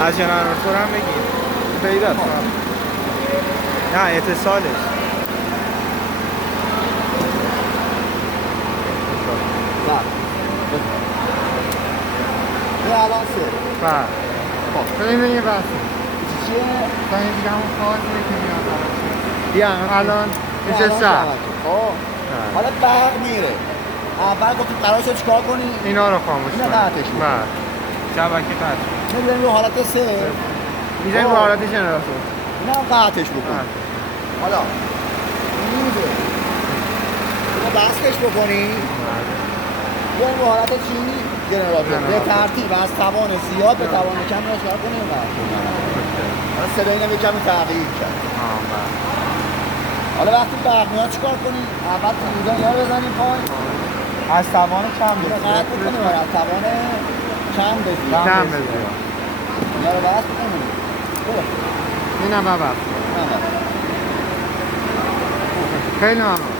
از جنراتور هم بگیر پیداست. نه اتصالش این الان سه. بله. خب بریم یه بحث چیه؟ تا این دیگه همون فازه که میاد بیا الان میشه الان سر. شبکه. خب حالا برق میره. اول گفتی قرار شد چیکار کنی؟ اینا رو خاموش اینا کنیم. قطعش کنیم. بله. شبکه قطع. می‌ذاریم رو حالت سه. میذاریم رو حالت جنراتور. اینا هم قطعش بکنیم. حالا میره. اینا بستش بکنیم. بیایم رو حالت چی؟ جنراتور. به ترتیب از توان زیاد به توان کم اشاره کنیم. حالا صدای اینا یه کمی تغییر کرد. حالا وقتی برق میاد چیکار کنیم؟ اول تلویزیون یا بزنیم پای از توان کم قطع بکنیم و از توان کم بزنیم. کم بزنیم. اینا رو بس بکنیم. اینم ببر. خیلی ممنون.